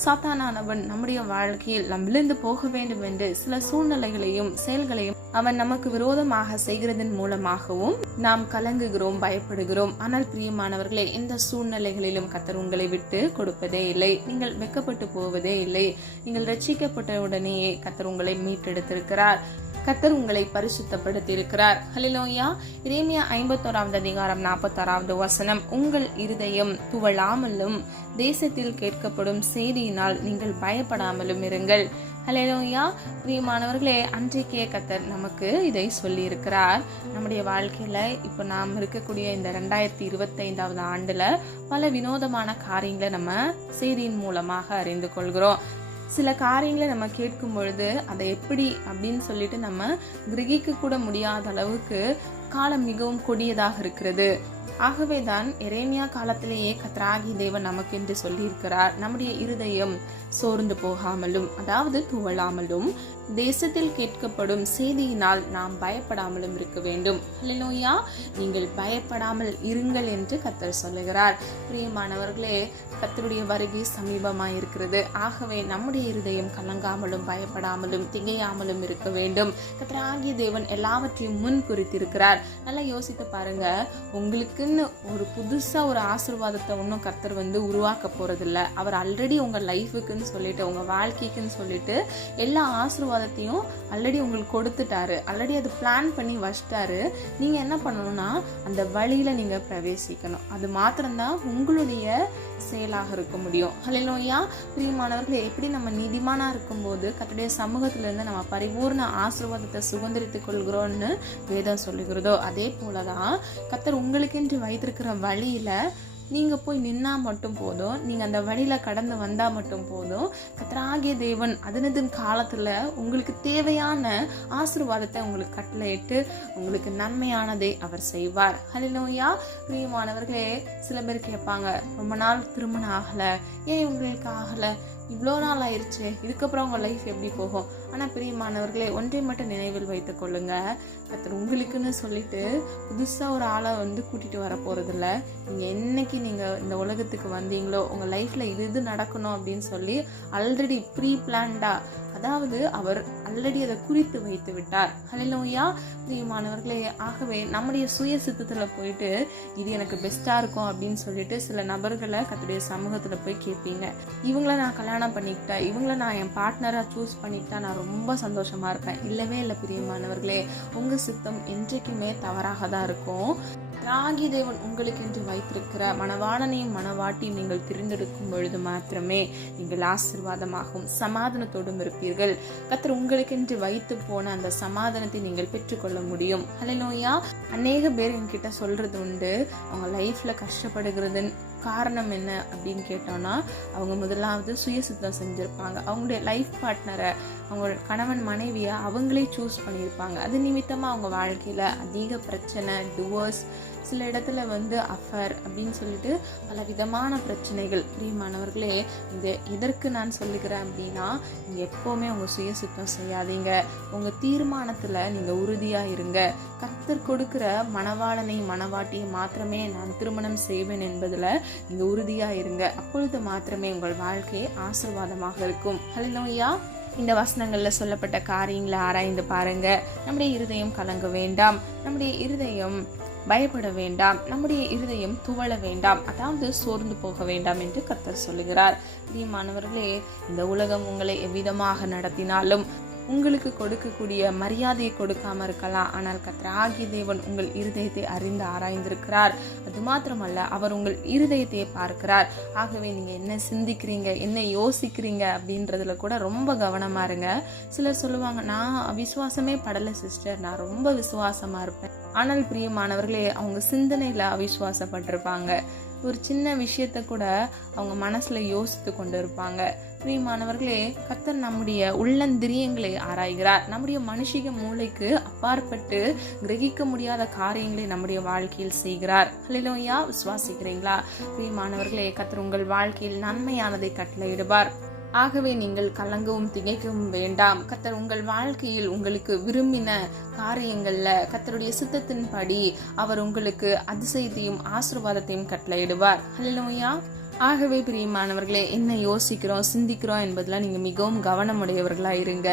சாத்தானானவன் நம்முடைய வாழ்க்கையில் நாம் விழுந்து போக வேண்டும் என்று சில சூழ்நிலைகளையும் செயல்களையும் அவன் நமக்கு விரோதமாக செய்கிறதன் மூலமாகவும் நாம் கலங்குகிறோம், பயப்படுகிறோம். ஆனால் பிரியமானவர்களே, எந்த சூழ்நிலைகளிலும் கர்த்தர் உங்களை விட்டு கொடுப்பதே இல்லை. நீங்கள் வெட்கப்பட்டு போவதே இல்லை. நீங்கள் ரட்சிக்கப்பட்ட உடனேயே கர்த்தர் உங்களை மீட்டெடுத்திருக்கிறார். கர்த்தர் உங்களை பரிசுத்தப்படுத்தி இருக்கிறார். ஹல்லேலூயா. எரேமியா 51 அதிகாரம் 46 வசனம், உங்கள் இருதயம் துவளாமலும் தேசத்தில் கேட்கப்படும் செய்தியினால் நீங்கள் பயப்படாமலும் இருங்கள். ஹல்லேலூயா. பிரியமானவர்களே, அன்றைக்கே கர்த்தர் நமக்கு இதை சொல்லி இருக்கிறார். நம்முடைய வாழ்க்கையில இப்போ நாம் இருக்கக்கூடிய இந்த 2025 ஆண்டுல பல வினோதமான காரியங்களை நம்ம செய்தியின் மூலமாக அறிந்து கொள்கிறோம். சில காரியங்களை நம்ம கேட்கும் பொழுது அதை எப்படி அப்படின்னு சொல்லிட்டு நம்ம கிரகிக்க கூட முடியாத அளவுக்கு காலம் மிகவும் கொடியதாக இருக்கிறது. ஆகவேதான் எரேமியா காலத்திலேயே கர்த்தராகிய தேவன் நமக்கு என்று சொல்லி இருக்கிறார், நம்முடைய இருதயம் சோர்ந்து போகாமலும், அதாவது துவளாமலும், தேசத்தில் கேட்கப்படும் செய்தியினால் நாம் பயப்படாமலும் இருக்க வேண்டும். ஹல்லேலூயா. நீங்கள் பயப்படாமல் இருங்கள் என்று கர்த்தர் சொல்லுகிறார். பிரியமானவர்களே, கர்த்தருடைய வருகை சமீபமாய் இருக்கிறது. ஆகவே நம்முடைய இருதயம் கலங்காமலும் பயப்படாமலும் திகையாமலும் இருக்க வேண்டும். கர்த்தராகிய தேவன் எல்லாவற்றையும் முன் குறித்திருக்கிறார். நல்லா யோசித்து பாருங்க, உங்களுக்குன்னு ஒரு புதுசா ஒரு ஆசீர்வாதத்தை ஒன்றும் கர்த்தர் உருவாக்க போறதில்ல. அவர் ஆல்ரெடி உங்க லைஃபுக்குன்னு சொல்லிட்டு, உங்க வாழ்க்கைக்குன்னு சொல்லிட்டு எல்லா ஆசீர்வாதத்தையும் ஆல்ரெடி உங்களுக்கு கொடுத்துட்டாரு. ஆல்ரெடி அது பிளான் பண்ணி வச்சிட்டாரு. நீங்க என்ன பண்ணணும்னா அந்த வழியில நீங்க பிரவேசிக்கணும். அது மாத்திரம்தான் உங்களுடைய செயலாக இருக்க முடியும். ஹல்லேலூயா. பிரியமானவர்களே, எப்படி நம்ம நீதிமானா இருக்கும்போது கர்த்தருடைய சமூகத்துல இருந்து நம்ம பரிபூர்ண ஆசீர்வாதத்தை சுதந்திரித்துக் கொள்கிறோம்னு வேதம் சொல்லுகிறதோ, அதே போலதான் கர்த்தர் உங்களுக்கென்று வைத்திருக்கிற வழியில நீங்க போய் நின்னா மட்டும் போதும், நீங்க அந்த வழியில கடந்து வந்தா மட்டும் போதும். கர்த்தராகிய தேவன் அதனதின் காலத்துல உங்களுக்கு தேவையான ஆசீர்வாதத்தை உங்களுக்கு கட்டளையிட்டு உங்களுக்கு நன்மையானதை அவர் செய்வார். ஹல்லேலூயா. பிரியமானவர்களே, சில பேர் கேட்பாங்க, ரொம்ப நாள் திருமணம் ஆகல, ஏன் உங்களுக்கு ஆகல, இவ்வளோ நாள் ஆயிடுச்சு, இதுக்கப்புறம் உங்க லைஃப் எப்படி போகும்? ஆனா பிரியமானவர்களே, ஒன்றை மட்டும் நினைவில் வைத்துக் கொள்ளுங்க, கர்த்தர் உங்களுக்குன்னு சொல்லிட்டு புதுசா ஒரு ஆளை கூட்டிட்டு வர போறது இல்ல. நீங்க என்னைக்கு நீங்க இந்த உலகத்துக்கு வந்தீங்களோ உங்க லைஃப்ல இது நடக்கணும் அப்படின்னு சொல்லி ஆல்ரெடி ப்ரீ பிளான்டா, அதாவது அவர் ஆல்ரெடி அதை குறித்து வைத்து விட்டார். ஹல்லேலூயா. பிரியமானவர்களே, ஆகவே நம்முடைய சுய சித்தத்துல போயிட்டு இது எனக்கு பெஸ்டா இருக்கும் அப்படின்னு சொல்லிட்டு சில நபர்களை கர்த்தருடைய சமூகத்துல போய் கேட்பீங்க. இவங்களை நான் கல்யாணம் பண்ணிக்கிட்டா, இவங்களை நான் என் பார்ட்னரா சூஸ் பண்ணிக்கிட்டா நான் ரொம்ப சந்தோஷமா இருப்பேன். இல்லவே இல்லை பிரியமானவர்களே, உங்க சித்தம் என்றைக்குமே தவறாக தான் இருக்கும். கர்த்தராகிய தேவன் உங்களுக்கு என்று வைத்திருக்கிற மணவாளனையும் மணவாட்டியும் நீங்கள் தெரிந்தெடுக்கும் பொழுது மாத்திரமே நீங்கள் ஆசீர்வாதமாகவும் சமாதானத்தோடும் இருப்பீர்கள். கர்த்தர் உங்களுக்கு என்று வைத்து போன அந்த சமாதானத்தை நீங்கள் பெற்றுக்கொள்ள முடியும். ஹல்லேலூயா. அநேக பேர் என்கிட்ட சொல்றது உண்டு, அவங்க லைஃப்ல கஷ்டப்படுகிறது காரணம் என்ன அப்படின்னு கேட்டோம்னா, அவங்க முதலாவது சுயசித்தம் செஞ்சிருப்பாங்க. அவங்களுடைய லைஃப் பார்ட்னரை, அவங்க கணவன் மனைவியை அவங்களே சூஸ் பண்ணியிருப்பாங்க. அது நிமித்தமாக அவங்க வாழ்க்கையில் அதிக பிரச்சனை, டிவோர்ஸ், சில இடத்துல அஃபேர் அப்படின்னு சொல்லிட்டு பல விதமான பிரச்சனைகள். பிரியமானவர்களே, இந்த எதற்கு நான் சொல்லுகிறேன் அப்படின்னா, நீங்கள் எப்போவுமே உங்கள் சுயசித்தம் செய்யாதீங்க. உங்கள் தீர்மானத்தில் நீங்கள் உறுதியாக இருங்க. கர்த்தர் கொடுக்குற மணவாளனை மணவாட்டியை மாத்திரமே நான் திருமணம் செய்வேன் என்பதில் நீங்கள் உறுதியாக இருங்க. அப்பொழுது மாத்திரமே உங்கள் வாழ்க்கை ஆசீர்வாதமாக இருக்கும். ஹல்லேலூயா. இந்த வசனங்களில் சொல்லப்பட்ட காரியங்களை ஆராய்ந்து பாருங்க. நம்முடைய இருதயம் கலங்க வேண்டாம், நம்முடைய இருதயம் பயப்பட வேண்டாம், நம்முடைய இருதயம் துவள வேண்டாம், அதாவது சோர்ந்து போக வேண்டாம் என்று கர்த்தர் சொல்லுகிறார். பிரியமானவர்களே, இந்த உலகம் உங்களை எவ்விதமாக நடத்தினாலும் உங்களுக்கு கொடுக்கக்கூடிய மரியாதையை கொடுக்காம இருக்கலாம். ஆனால் கர்த்தராகிய தேவன் உங்கள் இருதயத்தை அறிந்து ஆராய்ந்திருக்கிறார். அது மாத்திரமல்ல, அவர் உங்கள் இருதயத்தை பார்க்கிறார். ஆகவே நீங்க என்ன சிந்திக்கிறீங்க, என்ன யோசிக்கிறீங்க அப்படின்றதுல கூட ரொம்ப கவனமா இருங்க. சிலர் சொல்லுவாங்க, நான் விசுவாசமே படல சிஸ்டர், நான் ரொம்ப விசுவாசமா இருப்பேன். ஆனால் பிரியமானவர்களே, அவங்க சிந்தனையில அவிசுவாசப்பட்டிருப்பாங்க. ஒரு சின்ன விஷயத்த கூட அவங்க மனசுல யோசித்து கொண்டு இருப்பாங்க. பிரியமானவர்களே, கர்த்தர் நம்முடைய உள்ளந்திரியங்களை ஆராய்கிறார். நம்முடைய மனுஷிக மூளைக்கு அப்பாற்பட்டு கிரகிக்க முடியாத காரியங்களை நம்முடைய வாழ்க்கையில் செய்கிறார். ஹல்லேலூயா. விசுவாசிக்கிறீங்களா? பிரியமானவர்களே, கர்த்தர் உங்கள் வாழ்க்கையில் நன்மையானதை கட்டளையிடுவார். ஆகவே நீங்கள் கலங்கவும் திகைக்கவும் வேண்டாம். கர்த்தர் உங்கள் வாழ்க்கையில் உங்களுக்கு விரும்பின காரியங்கள்ல கர்த்தருடைய சித்தத்தின்படி அவர் உங்களுக்கு அதிசயத்தையும் ஆசீர்வாதத்தையும் கட்டளையிடுவார். ஹல்லேலூயா. ஆகவே பிரியமானவர்களே, என்ன யோசிக்கிறோம், சிந்திக்கிறோம் என்பதில் நீங்க மிகவும் கவனமுடையவர்களா இருங்க.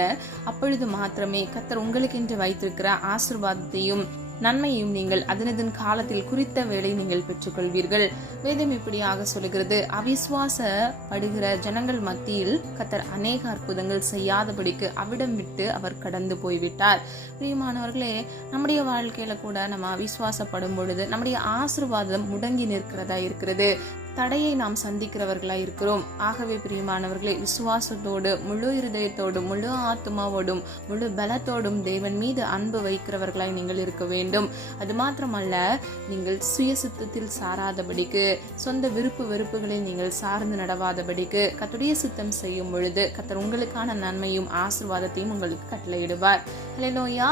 அப்பொழுது மாத்திரமே கர்த்தர் உங்களுக்கு என்று வைத்திருக்கிற ஆசீர்வாதத்தையும் நன்மையும் நீங்கள் அதனதன் காலத்தில் குறித்த வேளை நீங்கள் பெற்றுக்கொள்வீர்கள். வேதம் இப்படியாக சொல்லுகிறது, அவிசுவாசப்படுகிற ஜனங்கள் மத்தியில் கர்த்தர் அநேக அற்புதங்கள் செய்யாதபடிக்கு அவிடம் விட்டு அவர் கடந்து போய்விட்டார். பிரியமானவர்களே, நம்முடைய வாழ்க்கையில கூட நம்ம அவிசுவாசப்படும் பொழுது நம்முடைய ஆசீர்வாதம் முடங்கி நிற்கிறதா இருக்கிறது. தடையை நாம் சந்திக்கிறவர்களா இருக்கிறோம். ஆகவே பிரியமானவர்களே, விசுவாசத்தோடு, முழு இருதயத்தோடு, முழு ஆத்மாவோடும், முழு பலத்தோடும் தேவன் மீது அன்பு வைக்கிறவர்களாய் நீங்கள் இருக்க வேண்டும். அது மாத்திரமல்ல, நீங்கள் சுயசித்தத்தில் சாராதபடிக்கு, சொந்த விருப்பு வெறுப்புகளை நீங்கள் சார்ந்து நடவாதபடிக்கு கர்த்தருடைய சித்தம் செய்யும் பொழுது கர்த்தர் உங்களுக்கான நன்மையும் ஆசீர்வாதத்தையும் உங்களுக்கு கட்டளையிடுவார். ஹல்லேலூயா.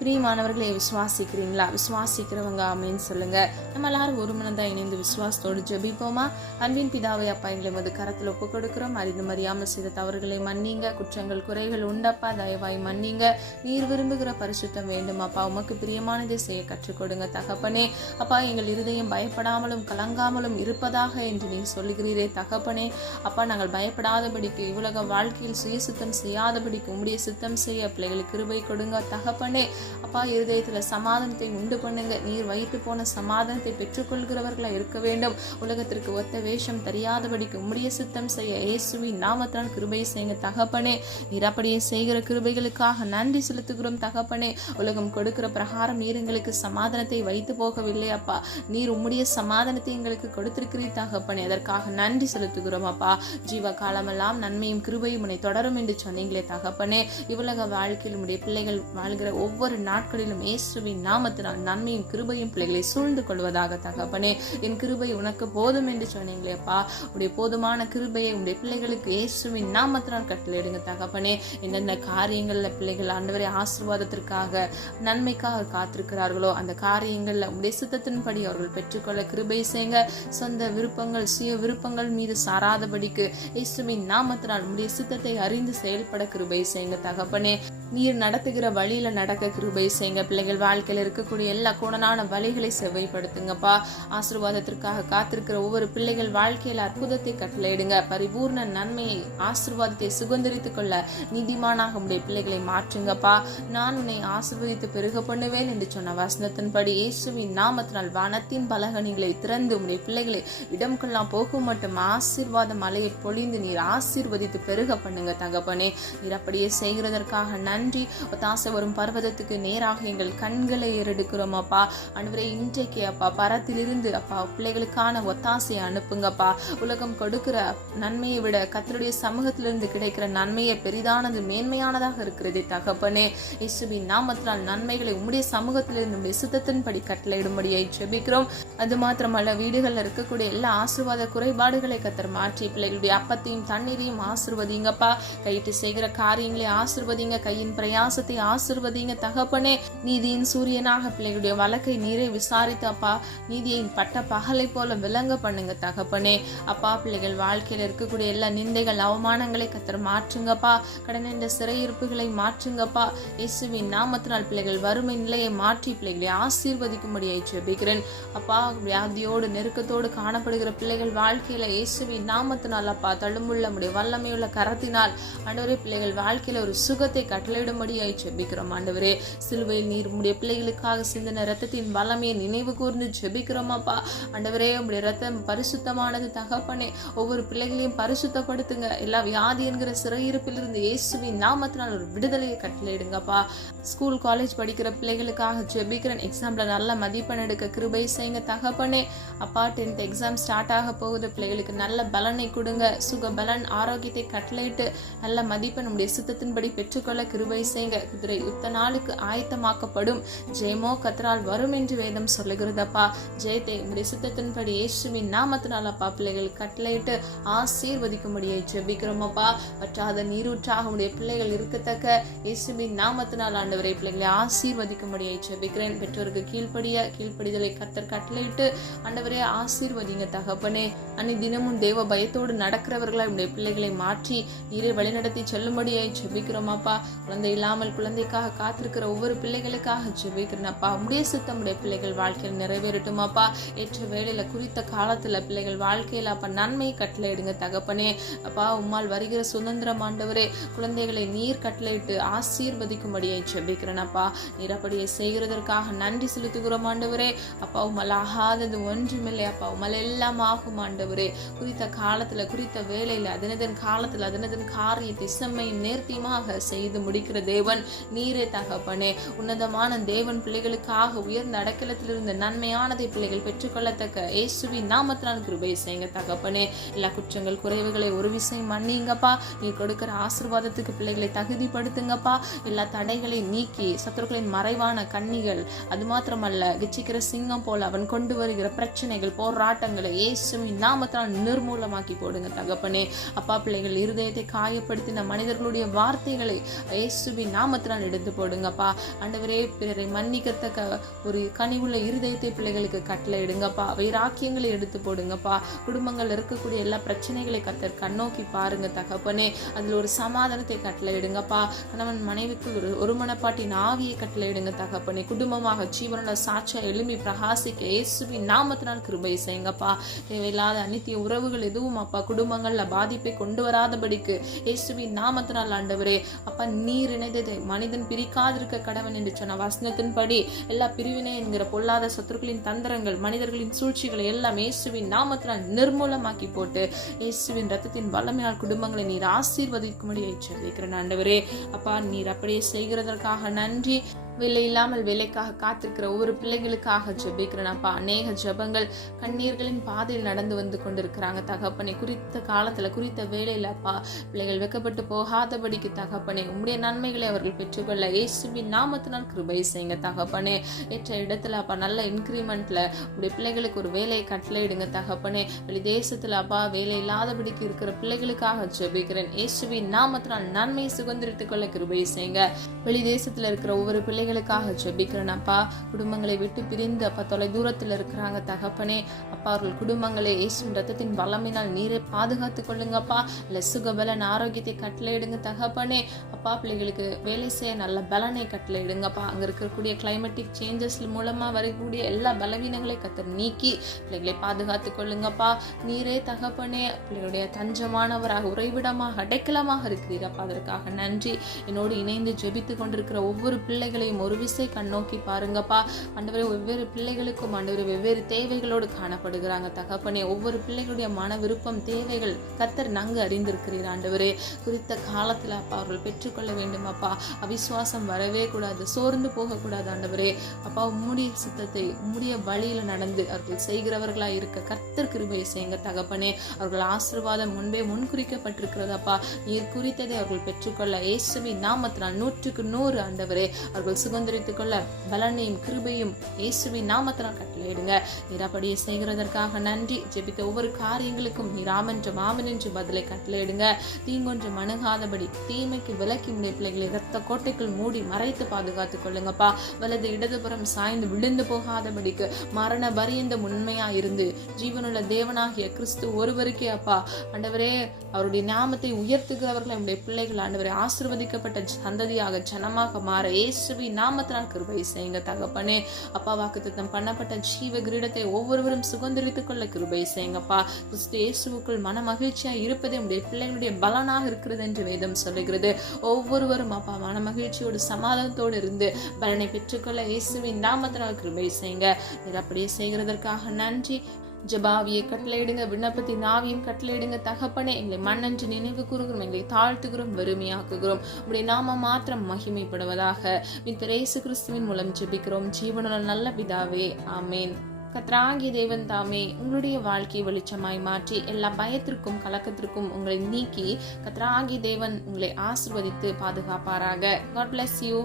பிரியமானவர்களே, விசுவாசிக்கிறீங்களா? விசுவாசிக்கிறவங்க ஆமென் சொல்லுங்க. நம்ம எல்லாரும் ஒரு மனதான் இணைந்து விசுவாசத்தோடு ஜெபிப்போமா? அன்பின் பிதாவை, அப்பா, எங்களை மது கரத்தில் ஒப்பு கொடுக்கிறோம். அறிந்து மறியாமல் செய்த தவறுகளை மன்னிங்க. குற்றங்கள் குறைகள் உண்டப்பா, தயவாய் மன்னிங்க. நீர் விரும்புகிற பரிசுத்தம் வேண்டும் அப்பா. உமக்கு பிரியமானதை செய்ய கற்றுக் கொடுங்க தகப்பனே. அப்பா, எங்கள் இருதயம் பயப்படாமலும் கலங்காமலும் இருப்பதாக என்று நீர் சொல்லுகிறீரே தகப்பனே. அப்பா, நாங்கள் பயப்படாதபடிக்கு, இவ்வுலக வாழ்க்கையில் சுயசித்தம் செய்யாதபடிக்கு உம்முடைய சித்தம் செய்ய பிள்ளைகளுக்கு கிருபை கொடுங்க தகப்பனே. அப்பா, இருதயத்துல சமாதானத்தை உண்டு பண்ணுங்க. நீர் வைத்து போன சமாதானத்தை பெற்றுக்கொள்கிறவர்களா இருக்க வேண்டும். உலகத்திற்கு ஒத்த வேஷம் தெரியாதபடிக்கு உம்முடைய சித்தம் செய்ய இயேசுவின் நாமத்தால் கிருபை செய்யுங்க தகப்பனே. நீர் அப்படியே செய்கிற கிருபைகளுக்காக நன்றி செலுத்துகிறோம் தகப்பனே. உலகம் கொடுக்கிற பிரகாரம் நீர் எங்களுக்கு சமாதானத்தை வைத்து போகவில்லை அப்பா. நீர் உம்முடைய சமாதானத்தை எங்களுக்கு கொடுத்திருக்கிறீர் தகப்பனே. அதற்காக நன்றி செலுத்துகிறோம் அப்பா. ஜீவ காலமெல்லாம் நன்மையும் கிருபையும் உன்னை தொடரும் என்று சொன்னீங்களே தகப்பனே. இவ்வுலக வாழ்க்கையில் உம்முடைய பிள்ளைகள் வாழ்கிற ஒவ்வொரு நாட்களிலும் இயேசுவின் நாமத்தினால் நன்மையும் கிருபையும் பிள்ளைகளை சூழ்ந்து கொள்வதாக தகப்பனே. என் கிருபை உனக்கு போதும் என்று சொன்னீங்களே அப்பா. உடைய போதுமான கிருபையை உடைய பிள்ளைகளுக்கு இயேசுவின் நாமத்தினால் கட்டளையிடுங்க தகப்பனே. எந்தெந்த காரியங்கள்ல பிள்ளைகள் ஆண்டவரே ஆசீர்வாதத்திற்காக, நன்மைக்காக காத்திருக்கிறார்களோ அந்த காரியங்கள்ல உடைய சித்தத்தின்படி அவர்கள் பெற்றுக்கொள்ள கிருபை செய்யுங்க. சொந்த விருப்பங்கள், சுய விருப்பங்கள் மீது சாராதபடிக்கு இயேசுவின் நாமத்தினால் உடைய சித்தத்தை அறிந்து செயல்பட கிருபை செய்யுங்க தகப்பனே. நீர் நடத்துகிற வழியில நடக்க கிருபை செய்யுங்க. பிள்ளைகள் வாழ்க்கையில் இருக்கக்கூடிய எல்லா கோணலான வழிகளை செவ்வைப்படுத்துங்கப்பா. ஆசீர்வாதத்திற்காக காத்திருக்கிற ஒவ்வொரு பிள்ளைகள் வாழ்க்கையில் அற்புதத்தை கட்டளையிடுங்க. பரிபூர்ண நன்மையை, ஆசீர்வாதத்தை சுதந்திரித்துக் கொள்ள நீதிமானாக உடைய பிள்ளைகளை மாற்றுங்கப்பா. நான் உன்னை ஆசீர்வதித்து பெருக பண்ணுவேன் என்று சொன்ன வசனத்தின்படி இயேசுவின் நாமத்தினால் வானத்தின் பலகணிகளை திறந்து உடைய பிள்ளைகளை இடம் கொள்ளலாம் போகும் மட்டும் ஆசீர்வாத மலையை பொழிந்து நீர் ஆசீர்வதித்து பெருக பண்ணுங்க தகப்பனே. நீர் அப்படியே செய்கிறதற்காக நன்றி. ஒத்தாசை வரும் பர்வதத்துக்கு நேராக எங்கள் கண்களை ஏறெடுக்கிறோம் அப்பா. ஆண்டவரே, இன்றைக்கு அப்பா பரத்திலிருந்து அப்பா பிள்ளைகளுக்கான ஒத்தாசையை அனுப்புங்கப்பா. உலகம் கொடுக்கிற நன்மையை விட கர்த்தருடைய சமூகத்திலிருந்து கிடைக்கிற நன்மையை பெரிதானது மேன்மையானதாக இருக்கிறது தகப்பனே. இயேசுவின் நாமத்தினால் நன்மைகளை உம்முடைய சமூகத்திலிருந்து உம்முடைய சுத்தத்தின்படி கட்டளையிடும்படியை ஜெபிக்கிறோம். அது மாத்திரமல்ல, வீடுகளில் இருக்கக்கூடிய எல்லா ஆசீர்வாத குறைபாடுகளை கர்த்தர் மாற்றி பிள்ளைகளுடைய அப்பத்தையும் தண்ணீரையும் ஆசீர்வதிங்கப்பா. கையிட்டு செய்கிற காரியங்களை ஆசீர்வதிங்க, கையின் பிரயாசத்தை ஆசீர்வதிங்க தகப்பனே. நீதியின் சூரியனாக பிள்ளைகளுடைய வழக்கை நீரை விசாரித்து அப்பா நீதியின் பட்ட பகலை போல விளங்க பண்ணுங்க தகப்பனே. அப்பா, பிள்ளைகள் வாழ்க்கையில் இருக்கக்கூடிய எல்லா நிந்தைகள் அவமானங்களை கர்த்தர் மாற்றுங்கப்பா. கடன் என்ற சிறையிருப்புகளை மாற்றுங்கப்பா. இயேசுவின் நாமத்தினால் பிள்ளைகள் வறுமை நிலையை மாற்றி பிள்ளைகளை ஆசீர்வதிக்கும்படியை ஜெபிக்கிறேன் அப்பா. வியாதியோடு நெருக்கத்தோடு காணப்படுகிற பிள்ளைகள் வாழ்க்கையில இயேசுவின் நாமத்தினால் அப்பா தழும்புள்ள முடிய வல்லமையுள்ள கரத்தினால் ஆண்டவரே பிள்ளைகள் வாழ்க்கையில ஒரு சுகத்தை கட்டளையிடும்படியாய் ஜெபிக்கிறோம் ஆண்டவரே. சிலுவையில் நீர் உடைய பிள்ளைகளுக்காக சிந்தின ரத்தத்தின் வல்லமையை நினைவு கூர்ந்து ஜெபிக்கிறோம் அப்பா. ஆண்டவரே, உடைய ரத்தம் பரிசுத்தமானது தகப்பனே. ஒவ்வொரு பிள்ளைகளையும் பரிசுத்தப்படுத்துங்க. எல்லா வியாதி என்கிற சிறையிருப்பிலிருந்து இயேசுவின் நாமத்தினால் ஒரு விடுதலையை கட்டளையிடுங்கப்பா. ஸ்கூல் காலேஜ் படிக்கிற பிள்ளைகளுக்காக ஜெபிக்கிறேன். எக்ஸாம்ல நல்ல மதிப்பெண் எடுக்க கிருபை செய்யுங்க தகப்பனே. அப்பா, 10th எக்ஸாம் ஸ்டார்ட் ஆக போகுது. பிள்ளைகளுக்கு நல்ல பலனை கொடுங்க. சுக பலன் ஆரோக்கியத்தை கட்டளையிட்டு நல்ல மதிப்பெண் உடைய சித்தத்தின்படி பெற்றுக்கொள்ள கிருபை செய்யுங்க. குதிரை யுத்த நாளுக்கு ஆயத்தமாக்கப்படும். ஜெயமோ கர்த்தரால் வரும் என்று வேதம் சொல்லுகிறதப்பா. ஜெயத்தை உடைய சித்தத்தின்படி இயேசுவின் நாமத்தினால் அப்பா பிள்ளைகள் கட்டளையிட்டு ஆசீர்வதிக்கும்படியை ஜெபிக்கிறோம் அப்பா. வற்றாத நீரூற்றாக உடைய பிள்ளைகள் இருக்கத்தக்க இயேசுவின் நாமத்தினால் ஆண்டவரை பிள்ளைகளை ஆசீர்வதிக்கும்படியை ஜெபிக்கிறேன். பெற்றோருக்கு கீழ்ப்படிதலை கர்த்தர் கட்டளையிட்டு ஆண்டவரே ஆசீர்வதிங்க தகப்பனே. அன்னை தினமும் தேவ பயத்தோடு நடக்கிறவர்களை உடைய பிள்ளைகளை மாற்றி நீரை வழிநடத்தி செல்லும்படியாய் ஜெபிக்கிறோம் அப்பா. குழந்தை இல்லாமல் குழந்தைக்காக காத்திருக்கிற ஒவ்வொரு பிள்ளைகளுக்காக ஜெபிக்கிறேன் அப்பா. உடைய சித்தம் உடைய பிள்ளைகள் வாழ்க்கையில் நிறைவேறட்டும் அப்பா. ஏற்ற வேளையில குறித்த காலத்துல பிள்ளைகள் வாழ்க்கையில அப்பா நன்மை கட்டளையிடுங்க தகப்பனே. அப்பா, உம்மால் வருகிற சுதந்திரம் ஆண்டவரே குழந்தைகளை நீர் கட்டளையிட்டு ஆசீர்வதிக்கும்படியாய் ஜெபிக்கிறேன் அப்பா. நீர் அப்படியே செய்கிறதற்காக நன்றி செலுத்துகிறோம் ஆண்டவரே. அப்பா, உம்மால் ஆகாதது ஒன்றுமில்லை அப்பா. உம்மால் எல்லாம் ஆகும் ஆண்டவரே. குறித்த காலத்துல குறித்த வேளையில அதனதன் காலத்துல அதனதன் காரியத்தை செம்மையும் நேர்த்தியமாக செய்து முடிக்கிற தேவன் நீரே தகப்பனே. உன்னதமான தேவன் பிள்ளைகளுக்காக உயர்ந்த அடைக்கலத்திலிருந்து நன்மையானதை பிள்ளைகள் பெற்றுக்கொள்ளத்தக்க இயேசுவின் நாமத்தினால் கிருபை செய்யுங்க தகப்பனே. எல்லா குற்றங்கள் குறைவுகளை ஒரு விஷயம் மன்னிங்கப்பா. நீ கொடுக்கிற ஆசீர்வாதத்துக்கு பிள்ளைகளை தகுதிப்படுத்துங்கப்பா. எல்லா தடைகளை நீக்கி சத்துருக்களின் மறைவான கண்ணிகள் அது மாத்திரமல்ல கிச்சிக்கிற சிங்கம் போல அவன் கொண்டு வருகிற பிரச்சனைகள் போராட்டங்களை இயேசுவின் நாமத்தினால் நிர்மூலமாக்கி போடுங்க தகப்பனே. அப்பா, பிள்ளைகள் இருதயத்தை காயப்படுத்தின மனிதர்களுடைய வார்த்தைகளை இயேசுவின் நாமத்தினால் எடுத்து போடுங்கப்பா. ஆண்டவரே, பிறரை மன்னிக்கத்தக்க ஒரு கனிவுள்ள இருதயத்தை பிள்ளைகளுக்கு கட்டளை இடுங்கப்பா. வைராக்கியங்களை எடுத்து போடுங்கப்பா. குடும்பங்கள் இருக்கக்கூடிய எல்லா பிரச்சனைகளை கர்த்தர் கண்ணோக்கி பாருங்க தகப்பனே. அதுல ஒரு சமாதானத்தை கட்டளை இடுங்கப்பா. கணவன் மனைவிக்குள் ஒரு மனப்பாட்டின் ஆவியை கட்டளை இடுங்க தகப்பனே. குடும்பமாக ஜீவனுள்ள சாட்சியா எழும்பி பிரகாசிக்க இயேசுவின் நாமத்தினால் கிருபை செய்யுங்கப்பா. தேவையில்லாத அநித்திய உறவுகள் எதுவும் அப்பா குடும்பங்கள்ல பாதிப்பை கொண்டு வராதபடிக்கு இயேசுவின் நாமத்தினால் ஆண்டவரே அப்பா நீர் இணைந்ததை மனிதன் பிரிக்காதிருக்க கடவன் என்று சொன்ன வசனத்தின்படி எல்லா பிரிவினை என்கிற பொல்லாத சத்துருக்களின் தந்திரங்கள் மனிதர்களின் சூழ்ச்சிகளை எல்லாம் இயேசுவின் நாமத்தினால் நிர்மூலமாக்கி போட்டு இயேசுவின் ரத்தத்தின் வல்லமையால் குடும்பங்களை நீர் ஆசீர்வதிக்கும்படியை ஜெபிக்கிறேன் ஆண்டவரே. அப்பா, நீர் அப்படியே செய்கிறதற்காக நன்றி. வேலை இல்லாமல் வேலைக்காக காத்திருக்கிற ஒவ்வொரு பிள்ளைகளுக்காக ஜெபிக்கிறேன் அப்பா. அநேக ஜெபங்கள் கண்ணீர்களின் பாதையில் நடந்து வந்து கொண்டிருக்கிறாங்க தகப்பனே. குறித்த காலத்துல குறித்த வேலையில அப்பா பிள்ளைகள் வெக்கப்பட்டு போகாதபடிக்கு தகப்பனே உம்முடைய நன்மைகளை அவர்கள் பெற்றுக்கொள்ள இயேசுவின் நாமத்தினால் கிருபை செய்யுங்க தகப்பனே. ஏற்ற இடத்துல அப்பா நல்ல இன்கிரிமெண்ட்ல உடைய பிள்ளைகளுக்கு ஒரு வேலையை கட்டளையிடுங்க தகப்பனே. வெளி தேசத்துல அப்பா வேலை இல்லாதபடிக்கு இருக்கிற பிள்ளைகளுக்காக ஜெபிக்கிறேன். இயேசுவின் நாமத்தினால் நன்மையை சுதந்திரித்துக் கொள்ள கிருபை செய்யுங்க. வெளி தேசத்துல இருக்கிற ஒவ்வொரு பிள்ளைகளுக்காக ஜெபிக்கிறேன் அப்பா. குடும்பங்களை விட்டு பிரிந்து அப்பா தொலை தூரத்தில் இருக்கிறாங்க தகப்பனே. அப்பா அவர்கள் குடும்பங்களை இயேசுவின் ரத்தத்தின் வல்லமையினால் நீரை பாதுகாத்துக் கொள்ளுங்கப்பா. இல்ல சுகபலன் ஆரோக்கியத்தை கட்டளையிடுங்க தகப்பனே. அப்பா, பிள்ளைகளுக்கு வேலை செய்ய நல்ல பலனை கட்டளையிடுங்கப்பா. அங்க இருக்கக்கூடிய கிளைமேட்டிக் சேஞ்சஸ் மூலமா வரக்கூடிய எல்லா பலவீனங்களை கர்த்தர் நீக்கி பிள்ளைகளை பாதுகாத்துக் கொள்ளுங்கப்பா. நீரே தகப்பனே பிள்ளைகளுடைய தஞ்சமானவராக உறைவிடமாக அடைக்கலமாக இருக்கிறீரப்பா. அதற்காக நன்றி. என்னோடு இணைந்து ஜெபித்து கொண்டிருக்கிற ஒவ்வொரு பிள்ளைகளையும் ஒவ்வொருவரையும் ஒரு விசை கண்ணோக்கி பாருங்கப்பா. ஆண்டவரே, ஒவ்வொரு பிள்ளைகளுக்கும் ஆண்டவரே வெவ்வேறு தேவைகளோடு காணப்படுகிறாங்க தகப்பனே. ஒவ்வொரு பிள்ளைகளுடைய மன விருப்பம் தேவைகள் கர்த்தர் நன்கு அறிந்திருக்கிறீர் ஆண்டவரே. குறித்த காலத்துல அப்பா அவர்கள் பெற்றுக்கொள்ள வேண்டும் அப்பா. அவிசுவாசம் வரவே கூடாது, சோர்ந்து போகக்கூடாது ஆண்டவரே. அப்பா, உம்முடைய சித்தத்தை உம்முடைய வழியில நடந்து அவர்கள் செய்கிறவர்களா இருக்க கர்த்தர் கிருபை செய்யுங்க தகப்பனே. அவர்கள் ஆசீர்வாதம் முன்பே முன்குறிக்கப்பட்டிருக்கிறதப்பா. நீர் குறித்ததை அவர்கள் பெற்றுக்கொள்ள இயேசுவின் நாமத்தினால் 100க்கு 100 ஆண்டவரே அவர்கள் சுதந்திரித்துக் கொள்ள பலனையும் கிருபையும் இயேசுவின் நாமத்தினால் கட்டளையிடுங்க. நீர் அப்படியே செய்கிறதற்காக நன்றி. ஜெபித்த ஒவ்வொரு காரியங்களுக்கும் நீர் ஆமென்றும் ஆமென் என்று பதிலை கட்டளையிடுங்க. தீங்கொன்றும் அணுகாதபடி தீமைக்கு விலக்கி உடைய பிள்ளைகளை இரத்த கோட்டைக்குள் மூடி மறைத்து பாதுகாத்துக் கொள்ளுங்கப்பா. வலது இடதுபுறம் சாய்ந்து விழுந்து போகாதபடிக்கு மரண பரியந்தம் உண்மையா இருந்து ஜீவனுள்ள தேவனாகிய கிறிஸ்து ஒருவருக்கே அப்பா ஆண்டவரே அவருடைய நாமத்தை உயர்த்துகிறவர்கள் நம்முடைய பிள்ளைகள் ஆண்டவரே ஆசீர்வதிக்கப்பட்ட சந்ததியாக ஜனமாக மாற இயேசுவின் நாமத்தினால் கிருபை செய்யுங்க தகப்பனே. அப்பா, வாக்குத்தத்தம் பண்ணப்பட்ட ஜீவ கிரீடத்தை ஒவ்வொருவரும் சுதந்திரித்துக் கொள்ள கிருபை செய்யுங்கப்பா. கிறிஸ்து இயேசுவுக்குள் மன மகிழ்ச்சியா இருப்பதே நம்முடைய பிள்ளைகளுடைய பலனாக இருக்கிறது என்று வேதம் சொல்லுகிறது. ஒவ்வொருவரும் அப்பா மன மகிழ்ச்சியோடு சமாதானத்தோடு இருந்து பலனை பெற்றுக்கொள்ள இயேசுவின் நாமத்தினால் கிருபை செய்யுங்க. நீர் அப்படியே செய்கிறதற்காக நன்றி. ஜபாவியை கட்டளையிடுங்க, விண்ணப்பத்தின் ஆவியும் கட்டளையிடுங்க தகப்பனே. எங்களை மண்ணென்று நினைவு கூறுகிறோம், எங்களை தாழ்த்துகிறோம், வெறுமையாக்குகிறோம். உடைய நாம மாத்திரம் மகிமைப்படுவதாக இயேசு கிறிஸ்துவின் மூலம் ஜெபிக்கிறோம் ஜீவனுள்ள நல்ல பிதாவே, ஆமேன். கர்த்தராகிய தேவன் தாமே உங்களுடைய வாழ்க்கையை வெளிச்சமாய் மாற்றி எல்லா பயத்திற்கும் கலக்கத்திற்கும் உங்களை நீக்கி கர்த்தராகிய தேவன் உங்களை ஆசீர்வதித்து பாதுகாப்பாராக. God bless you.